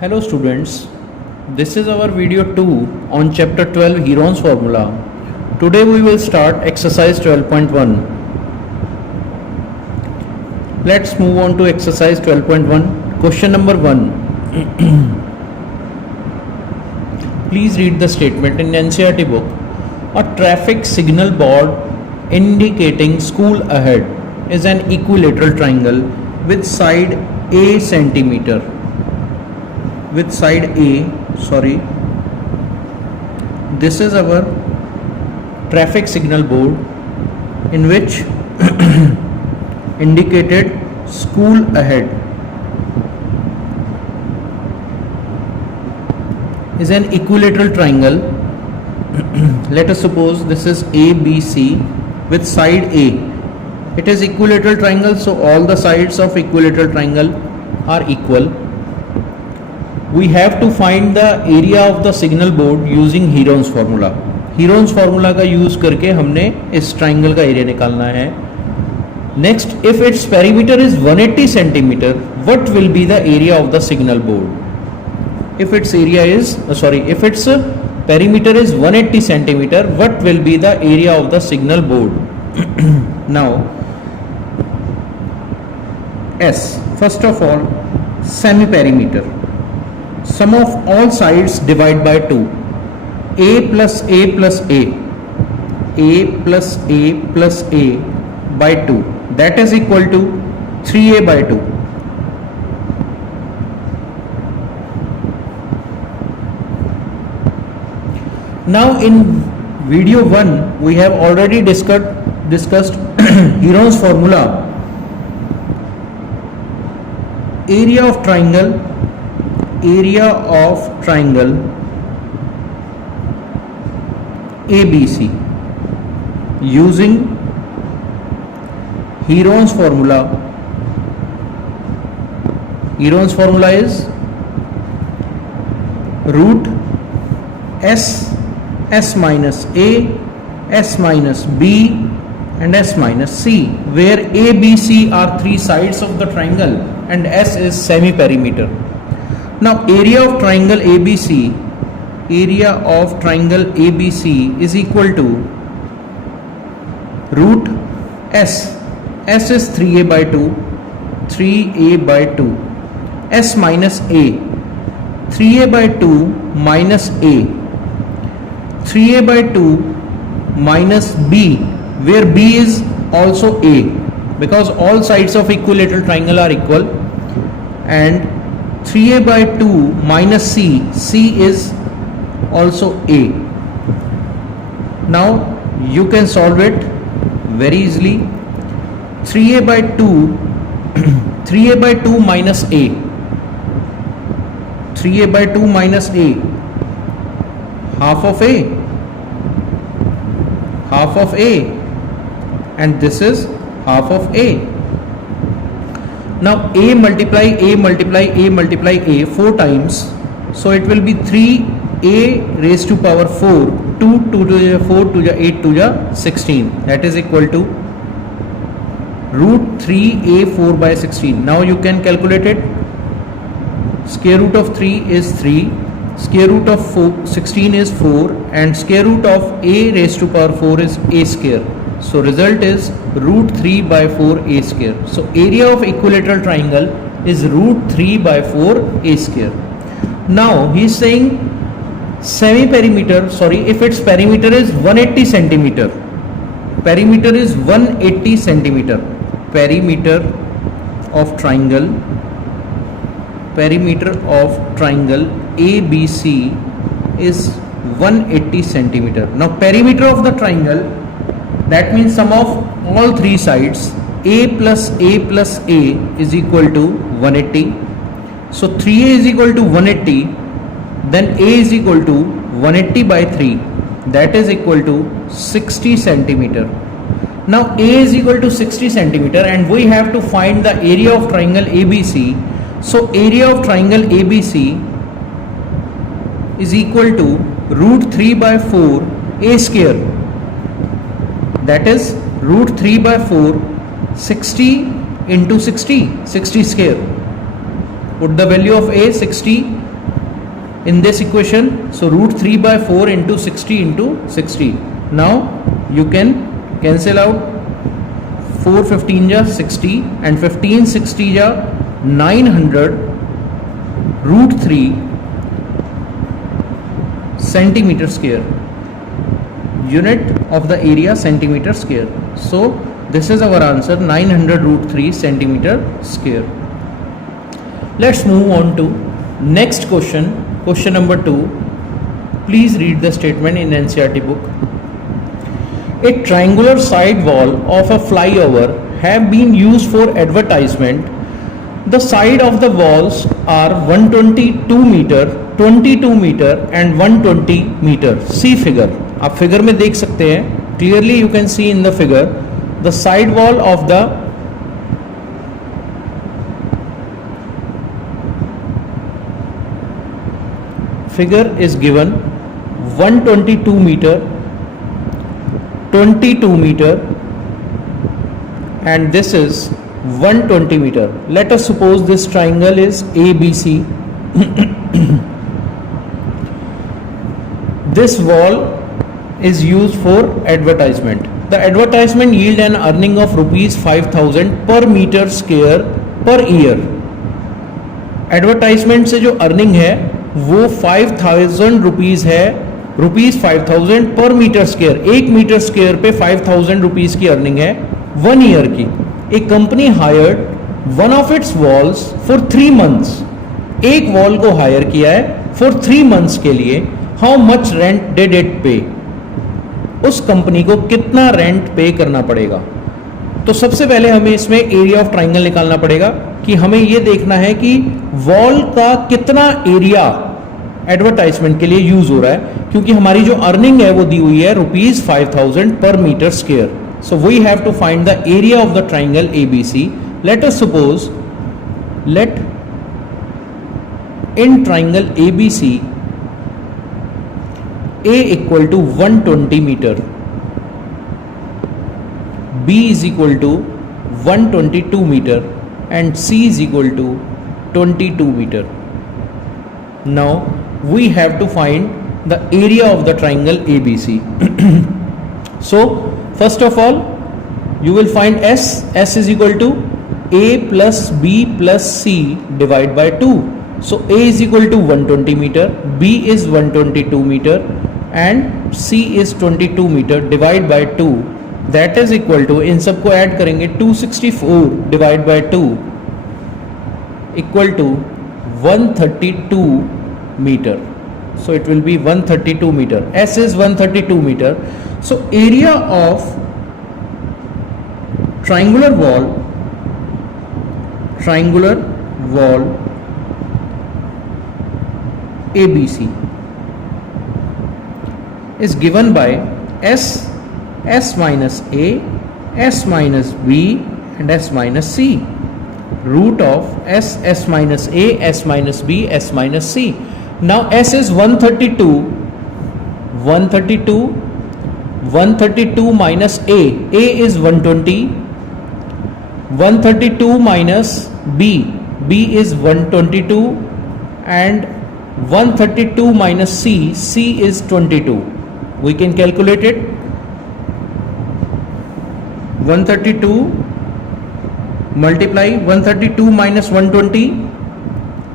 Hello students, this is our video 2 on chapter 12 Heron's formula. Today we will start exercise 12.1. Let's move on to exercise 12.1. Question number 1. Please read the statement in NCERT book. A traffic signal board indicating school ahead is an equilateral triangle with side A centimeter. This is our traffic signal board in which indicated school ahead is an equilateral triangle. Let us suppose this is ABC with side A. It is equilateral triangle, so all the sides of equilateral triangle are equal. We have to find the area of the signal board using Heron's formula. Heron's formula का use करके हमने इस triangle का area निकालना है. Next, if its perimeter is 180 centimeter, what will be the area of the signal board? If its perimeter is 180 centimeter, what will be the area of the signal board? Now, S. First of all, semi-perimeter. Sum of all sides divide by 2. A plus A plus A. A plus A plus A by 2. That is equal to 3A by 2. Now in video 1 we have already discussed Heron's formula. Area of triangle ABC using Heron's formula. Heron's formula is root S minus A, S minus B and S minus C, where A, B, C are three sides of the triangle and S is semi-perimeter. Now area of triangle ABC is equal to root S. S is 3A by 2, S minus A, 3A by 2 minus A, 3A by 2 minus B, where B is also A, because all sides of equilateral triangle are equal, and 3A by 2 minus C, C is also A. Now you can solve it very easily. 3A by 2 3A by 2 minus A, 3A by 2 minus A, half of A, and this is half of A. Now A multiply A 4 times, so it will be 3A raised to power 4, 2 to the 4 to the 8 to the 16, that is equal to root 3A 4 by 16. Now you can calculate it. Square root of 3 is 3, square root of 16 is 4, and square root of A raised to power 4 is A square. So result is root 3 by 4 A square. So area of equilateral triangle is root 3 by 4 A square. Now he is saying semi-perimeter, if its perimeter is 180 centimeter, perimeter is 180 centimeter, perimeter of triangle ABC is 180 centimeter. Now perimeter of the triangle, that means sum of all three sides, A plus A plus A is equal to 180. So 3A is equal to 180, then A is equal to 180 by 3, that is equal to 60 centimeter. Now A is equal to 60 centimeter and we have to find the area of triangle ABC. So area of triangle ABC is equal to root 3 by 4 A square, that is root 3 by 4, 60 into 60 square. put the value of a 60 in this equation, so root 3 by 4 into 60 into 60. Now you can cancel out 4 15 ja 60 and 15 60 ja 900 root 3 centimeter square. Unit of the area centimeter square. So this is our answer, 900 root 3 centimeter square. Let's move on to next question, question number 2. Please read the statement in NCERT book. A triangular side wall of a flyover have been used for advertisement. The side of the walls are 122 meter, 22 meter and 120 meter. See figure. आप figure में देख सकते हैं, clearly you can see in the figure the side wall of the figure is given 122 meter, 22 meter and this is 120 meter. Let us suppose this triangle is ABC. This wall is used for advertisement. The advertisement yield an earning of rupees 5000 per meter square per year. Advertisement से जो earning है वो 5000 rupees है, rupees 5000 पर metre square. एक metre square पे 5000 rupees की earning है 1 ईयर की. एक company hired one of its walls for 3 months. एक वॉल को हायर किया है फॉर 3 months के लिए. How much rent did it पे? उस कंपनी को कितना रेंट पे करना पड़ेगा? तो सबसे पहले हमें इसमें एरिया ऑफ ट्राइंगल निकालना पड़ेगा कि हमें यह देखना है कि वॉल का कितना एरिया एडवर्टाइजमेंट के लिए यूज हो रहा है, क्योंकि हमारी जो अर्निंग है वो दी हुई है रुपीज 5000 पर metre square. So we have to find the area of the triangle ABC. Let us suppose let in triangle ABC A equal to 120 meter, B is equal to 122 meter and C is equal to 22 meter. Now we have to find the area of the triangle ABC. So first of all you will find S. S is equal to A plus B plus C divided by 2. So A is equal to 120 meter, B is 122 meter and C is 22 meter divided by 2. That is equal to, इन सबको add करेंगे 264 divided by 2 equal to 132 meter. So it will be 132 meter. S is 132 meter. So area of triangular wall ABC is given by S, S minus A, S minus B and S minus C. Root of S, S minus A, S minus B, S minus C. Now S is 132, 132 minus A is 120, 132 minus B is 122 and 132 minus C is 22. We can calculate it. 132 multiply 132 minus 120,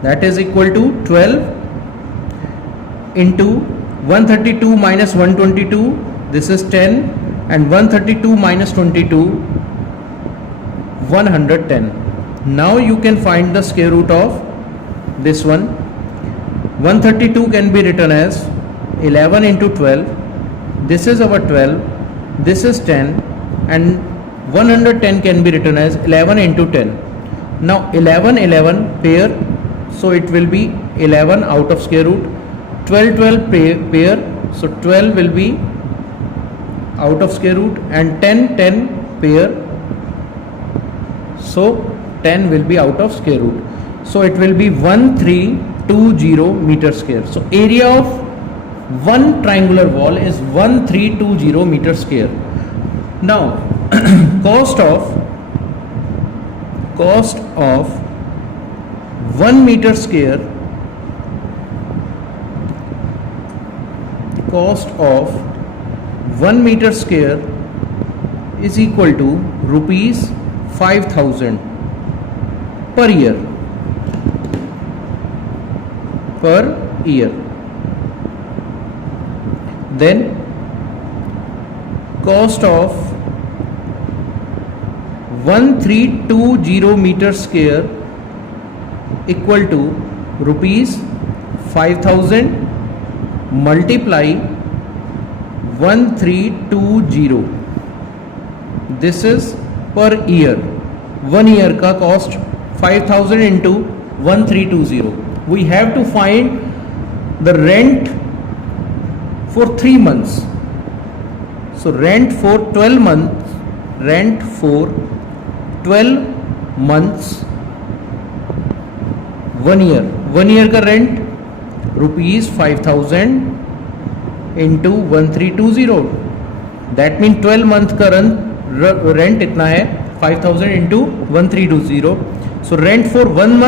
that is equal to 12 into 132 minus 122, this is 10 and 132 minus 22, 110. Now you can find the square root of this one. 132 can be written as 11 into 12. This is our 12, this is 10 and 110 can be written as 11 into 10. Now 11 pair, so it will be 11 out of square root. 12 pair, so 12 will be out of square root and 10 pair, so 10 will be out of square root. So it will be 1320 meter square. So area of one triangular wall is 1320 meter square. Now cost of 1 meter square, cost of 1 meter square is equal to rupees 5000 per year. Then cost of 1320 meter square equal to rupees 5000 multiply 1320. This is per year. 1 year का cost 5000 into 1320. We have to find the rent for 3 months. So rent for 12 months, 1 year. 1 year का rent rupees 5000 into 1320. That means 12 month का rent इतना है 5000 into 1320. So rent for 1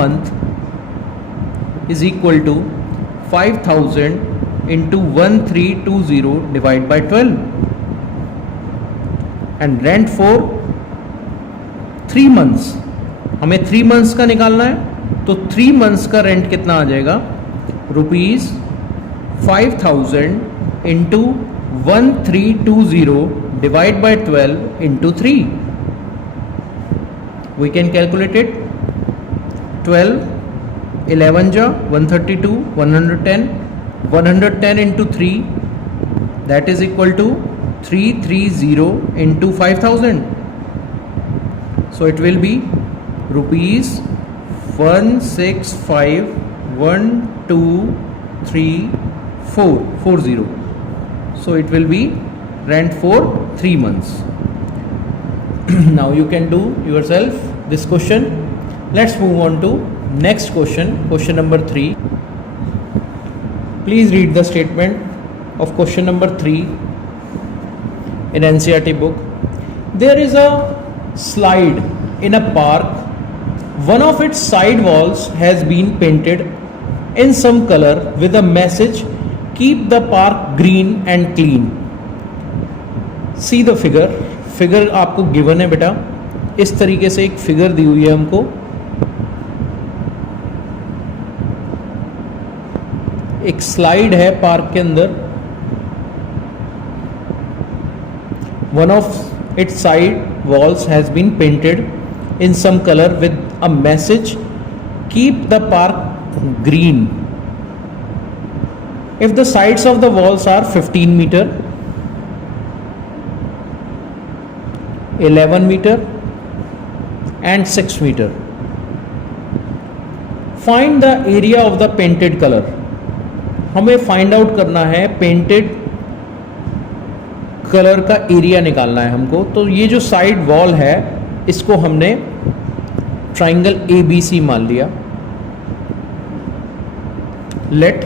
month is equal to 5000 into 1320 divided by 12. And rent for 3 months, हमें 3 months का निकालना है, तो 3 months का रेंट कितना आ जाएगा, rupees 5000 into 1320 divide by 12 into 3. We can calculate it. 12 11 जा 132 110 into 3 that is equal to 330 into 5000. So it will be rupees 165,123,440. So it will be rent for 3 months. Now you can do yourself this question. Let's move on to next question, question number 3. Please read the statement of question number 3 in NCERT book. There is a slide in a park. One of its side walls has been painted in some color with a message, keep the park green and clean. See the figure. Figure आपको given है बेटा, इस तरीके से एक figure दी हुई है हमको. एक स्लाइड है पार्क के अंदर. One of its side walls has been painted in some color with a message, keep the park green. If the sides of the walls are 15 meter, 11 meter and 6 meter, find the area of the painted color. हमें find out करना है painted colour का area निकालना है हमको. तो ये जो साइड वॉल है इसको हमने ट्राइंगल ABC मान लिया. Let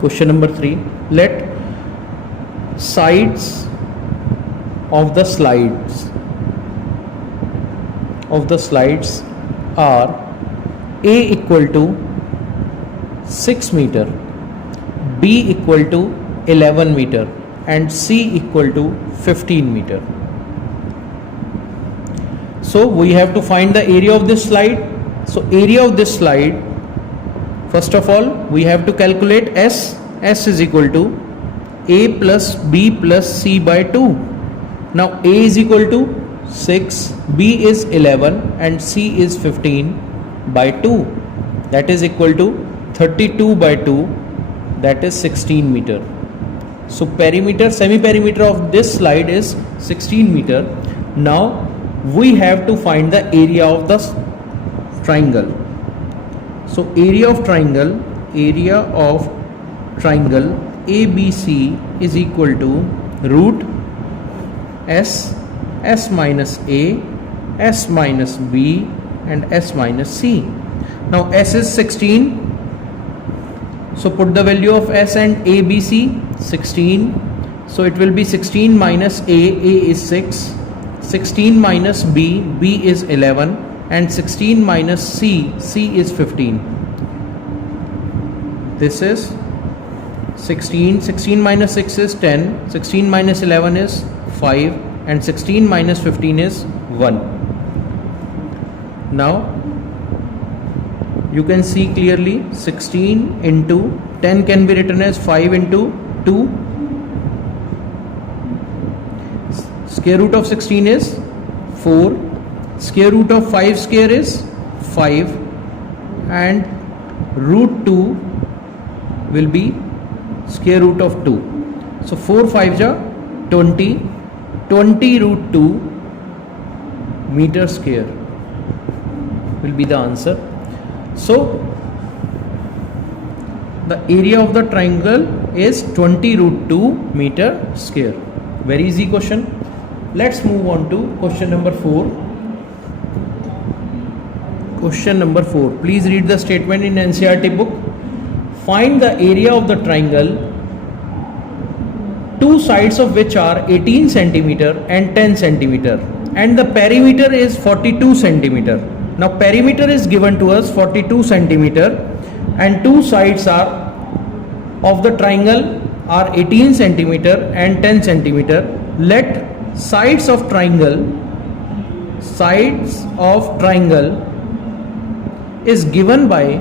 question number 3, let sides of the slides are A equal to 6 meter, B equal to 11 meter and C equal to 15 meter. So we have to find the area of this slide. So area of this slide, first of all we have to calculate S. S is equal to A plus B plus C by 2. Now A is equal to 6, B is 11 and C is 15 by 2. That is equal to 32 by 2, that is 16 meter. So perimeter, semi-perimeter of this slide is 16 meter. Now we have to find the area of the triangle. So area of triangle ABC is equal to root S minus A, S minus B and S minus C. Now S is 16. So put the value of S and ABC, 16. So it will be 16 minus A is 6 16 minus B, B is 11, and 16 minus C, C is 15. This is 16, 16 minus 6 is 10, 16 minus 11 is 5, and 16 minus 15 is 1. Now you can see clearly 16 into 10 can be written as 5 into 2. Square root of 16 is 4. Square root of 5 square is 5, and root 2 will be square root of 2. So 4 5 ja 20. 20 root 2 meter square will be the answer. So the area of the triangle is 20 root 2 meter square. Very easy question. Let's move on to question number 4. Question number 4. Please read the statement in NCERT book. Find the area of the triangle, two sides of which are 18 centimeter and 10 centimeter, and the perimeter is 42 centimeter. Now perimeter is given to us 42 centimeter, and two sides are of the triangle are 18 centimeter and 10 centimeter. Let sides of triangle is given by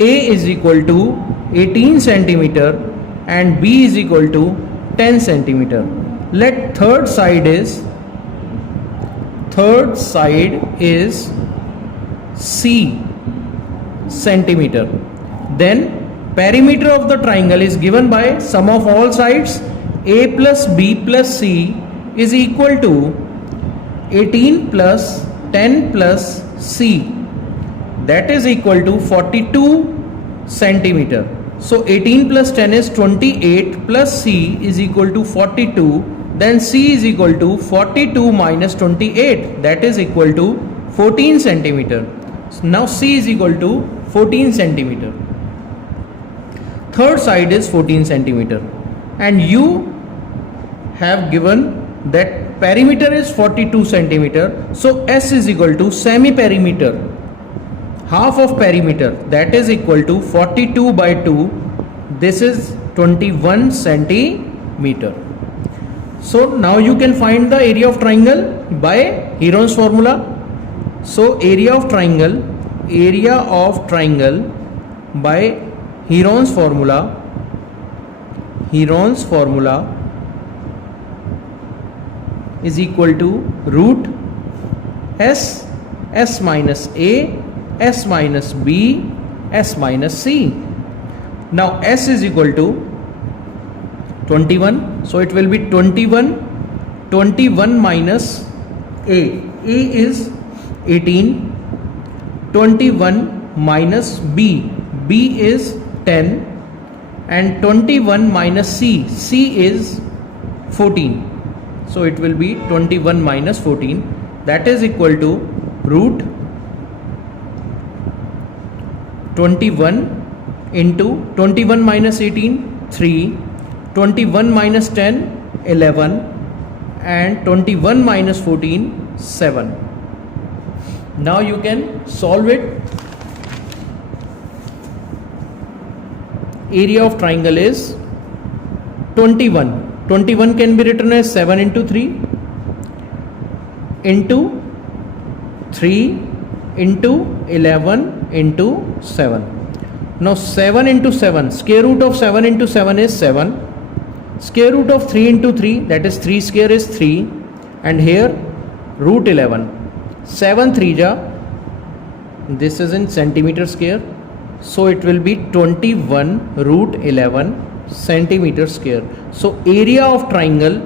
A is equal to 18 centimeter and B is equal to 10 centimeter. Let third side is C centimeter. Then perimeter of the triangle is given by sum of all sides A plus B plus C is equal to 18 plus 10 plus C, that is equal to 42 centimeter. So 18 plus 10 is 28 plus C is equal to 42. Then C is equal to 42 minus 28, that is equal to 14 centimeter. Now C is equal to 14 centimeter. Third side is 14 centimeter, and you have given that perimeter is 42 centimeter. So S is equal to semi perimeter, half of perimeter, that is equal to 42 by 2. This is 21 centimeter. So now you can find the area of triangle by Heron's formula. So area of triangle by Heron's formula is equal to root S minus A, S minus B, S minus C. Now S is equal to 21, so it will be 21 minus A is 18, 21 minus B is 10, and 21 minus C is 14. So it will be 21 minus 14, that is equal to root 21 into 21 minus 18 3, 21 minus 10 11, and 21 minus 14 7. Now you can solve it. Area of triangle is 21. 21 can be written as 7 into 3 into 3 into 11 into 7. Now 7 into 7, square root of 7 into 7 is 7. Square root of 3 into 3, that is 3 square is 3, and here root 11. 7 3 ja, this is in centimeter square, so it will be 21 root 11 centimeter square. So area of triangle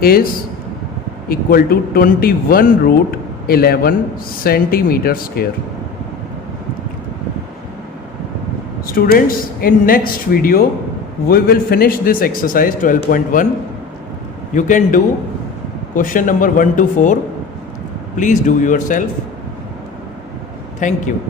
is equal to 21 root 11 centimeter square. Students, in next video we will finish this exercise 12.1. You can do question number 1 to 4. Please do yourself. Thank you.